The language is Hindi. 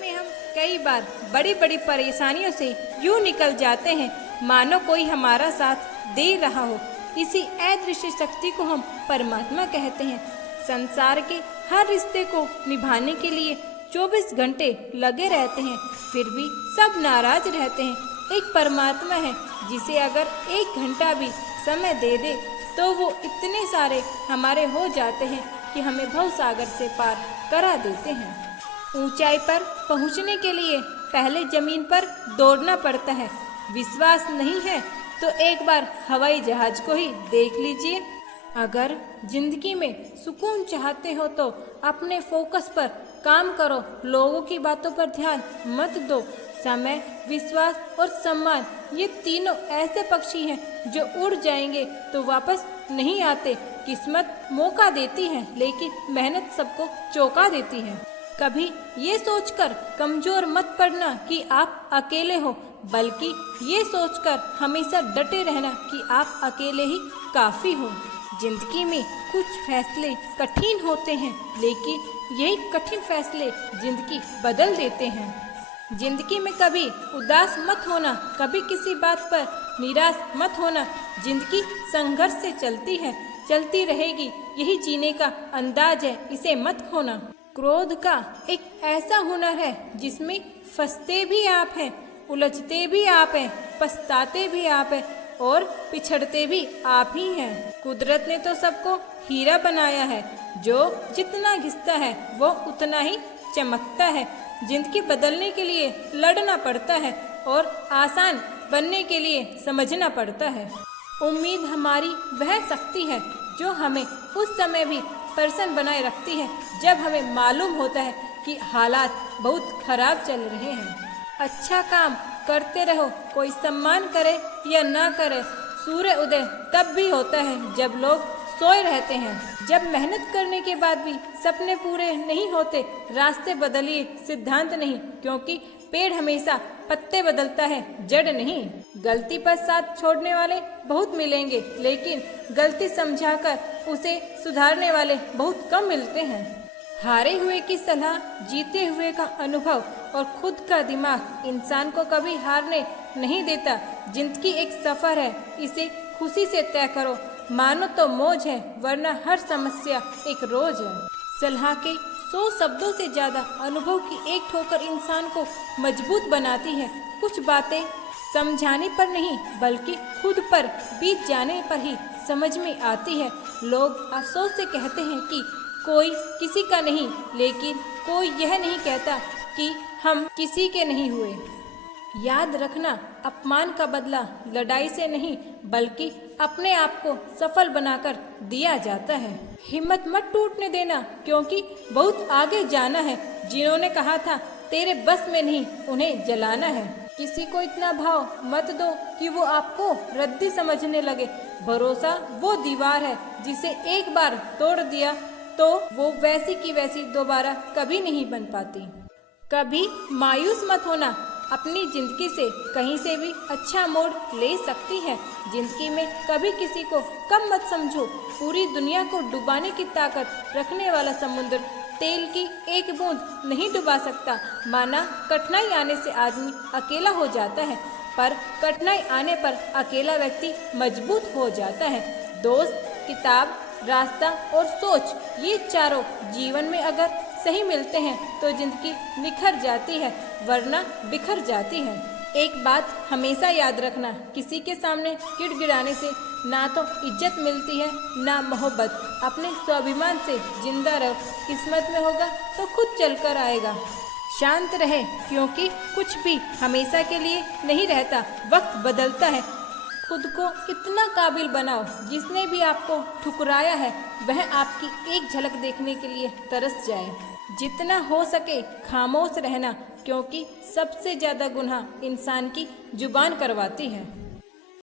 में हम कई बार बड़ी बड़ी परेशानियों से यूं निकल जाते हैं मानो कोई हमारा साथ दे रहा हो। इसी अदृश्य शक्ति को हम परमात्मा कहते हैं। संसार के हर रिश्ते को निभाने के लिए 24 घंटे लगे रहते हैं, फिर भी सब नाराज रहते हैं। एक परमात्मा है जिसे अगर 1 घंटा भी समय दे दे तो वो इतने सारे हमारे हो जाते हैं कि हमें भवसागर से पार करा देते हैं। ऊंचाई पर पहुंचने के लिए पहले जमीन पर दौड़ना पड़ता है। विश्वास नहीं है तो एक बार हवाई जहाज को ही देख लीजिए। अगर जिंदगी में सुकून चाहते हो तो अपने फोकस पर काम करो, लोगों की बातों पर ध्यान मत दो। समय, विश्वास और सम्मान ये तीनों ऐसे पक्षी हैं जो उड़ जाएंगे तो वापस नहीं आते। किस्मत मौका देती है लेकिन मेहनत सबको चौंका देती है। कभी ये सोचकर कमजोर मत पड़ना कि आप अकेले हो, बल्कि ये सोचकर हमेशा डटे रहना कि आप अकेले ही काफी हो। जिंदगी में कुछ फैसले कठिन होते हैं लेकिन यही कठिन फैसले जिंदगी बदल देते हैं। जिंदगी में कभी उदास मत होना, कभी किसी बात पर निराश मत होना। जिंदगी संघर्ष से चलती है, चलती रहेगी, यही जीने का अंदाज है, इसे मत खोना। क्रोध का एक ऐसा हुनर है जिसमें फंसते भी आप हैं, उलझते भी आप हैं, पछताते भी आप हैं और पिछड़ते भी आप ही हैं। कुदरत ने तो सबको हीरा बनाया है, जो जितना घिसता है वो उतना ही चमकता है। जिंदगी बदलने के लिए लड़ना पड़ता है और आसान बनने के लिए समझना पड़ता है। उम्मीद हमारी वह शक्ति है जो हमें उस समय भी प्रसन्न बनाए रखती है जब हमें मालूम होता है कि हालात बहुत खराब चल रहे हैं। अच्छा काम करते रहो, कोई सम्मान करे या ना करे। सूर्य उदय तब भी होता है जब लोग सोए रहते हैं। जब मेहनत करने के बाद भी सपने पूरे नहीं होते, रास्ते बदलिए, सिद्धांत नहीं, क्योंकि पेड़ हमेशा पत्ते बदलता है, जड़ नहीं। गलती पर साथ छोड़ने वाले बहुत मिलेंगे लेकिन गलती समझाकर उसे सुधारने वाले बहुत कम मिलते हैं। हारे हुए की सलाह, जीते हुए का अनुभव और खुद का दिमाग इंसान को कभी हारने नहीं देता। जिंदगी एक सफर है, इसे खुशी से तय करो। मानो तो मौज है वरना हर समस्या एक रोज है। सलाह के 100 शब्दों से ज्यादा अनुभव की एक ठोकर इंसान को मजबूत बनाती है। कुछ बातें समझाने पर नहीं बल्कि खुद पर बीत जाने पर ही समझ में आती है। लोग अफसोस से कहते हैं कि कोई किसी का नहीं, लेकिन कोई यह नहीं कहता कि हम किसी के नहीं हुए। याद रखना, अपमान का बदला लड़ाई से नहीं बल्कि अपने आप को सफल बनाकर दिया जाता है। हिम्मत मत टूटने देना, क्योंकि बहुत आगे जाना है। जिन्होंने कहा था तेरे बस में नहीं, उन्हें जलाना है। किसी को इतना भाव मत दो कि वो आपको रद्दी समझने लगे। भरोसा वो दीवार है जिसे एक बार तोड़ दिया तो वो वैसी की वैसी दोबारा कभी नहीं बन पाती। कभी मायूस मत होना, अपनी जिंदगी से कहीं से भी अच्छा मोड़ ले सकती है। जिंदगी में कभी किसी को कम मत समझो। पूरी दुनिया को डुबाने की ताकत रखने वाला समुद्र तेल की एक बूंद नहीं डुबा सकता। माना कठिनाई आने से आदमी अकेला हो जाता है, पर कठिनाई आने पर अकेला व्यक्ति मजबूत हो जाता है। दोस्त, किताब, रास्ता और सोच, ये चारों जीवन में अगर सही मिलते हैं तो जिंदगी निखर जाती है, वरना बिखर जाती है। एक बात हमेशा याद रखना, किसी के सामने गिड़गिड़ाने से ना तो इज्जत मिलती है ना मोहब्बत। अपने स्वाभिमान से जिंदा रहो, किस्मत में होगा तो खुद चलकर आएगा। शांत रहे, क्योंकि कुछ भी हमेशा के लिए नहीं रहता, वक्त बदलता है। खुद को इतना काबिल बनाओ, जिसने भी आपको ठुकराया है वह आपकी एक झलक देखने के लिए तरस जाए। जितना हो सके खामोश रहना, क्योंकि सबसे ज्यादा गुनाह इंसान की जुबान करवाती है।